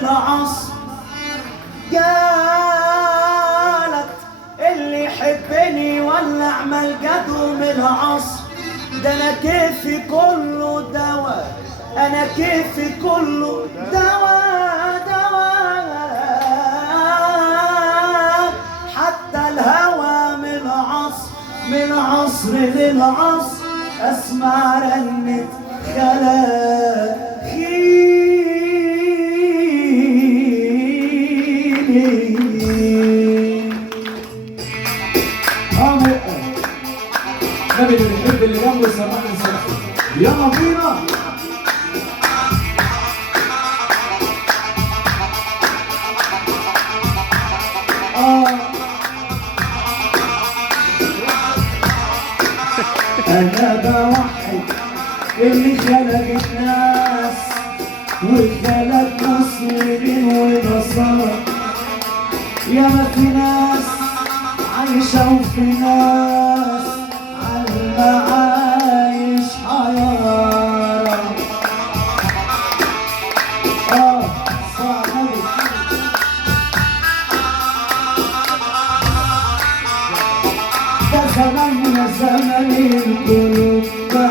العصر قالت اللي يحبني ولا اعمل قدوم العصر. ده انا كيفي كله دواء، انا كيفي كله دواء دواء. حتى الهوى من عصر من عصر للعصر اسمع رنة النبي اللي بيحب اللي جنبه يسمعني السلام. يلا بينا. أنا بوحد اللي خلق الناس وخلق مسلمين ونصارى. يا ما في ناس عايشة وفي ناس عايش حيارى. صاحبي ده زماننا زمن القلوب ده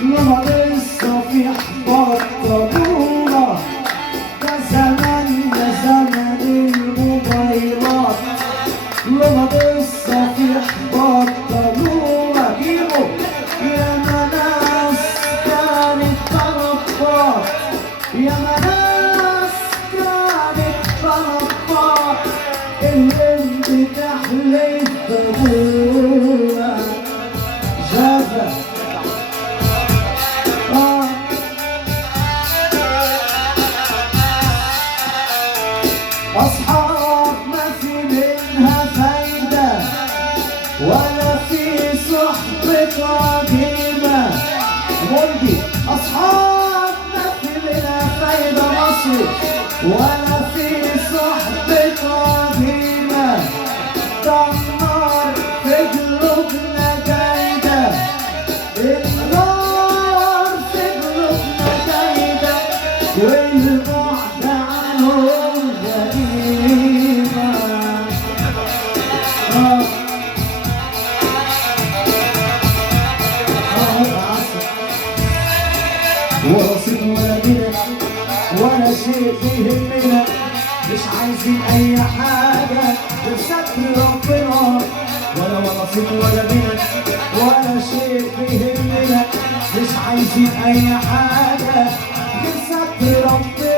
لما لسه في احباط طابورة. ده زماننا زمن الموبايلات لما لسه في احباط طابورة. جيبوا يا ناس كانت طرفات، يا ناس كانت طرفات اللي بتحلف بابوها جازة. أصحاب ما في منها فايدة ولا في صحبة قديمة. مولدي أصحاب ما في منها فايدة مصري ولا في صحبة قديمة. ده النار في قلوبنا جايدة، النار في قلوبنا جايدة والبعد عنهم جريمة. ورصيد ولا بنا ولا شيء يهمنا، مش عايزين اي حاجة غير ستر ربنا. ولا رصيد ولا بنا ولا شيء يهمنا، مش عايزين اي حاجة غير ستر ربنا.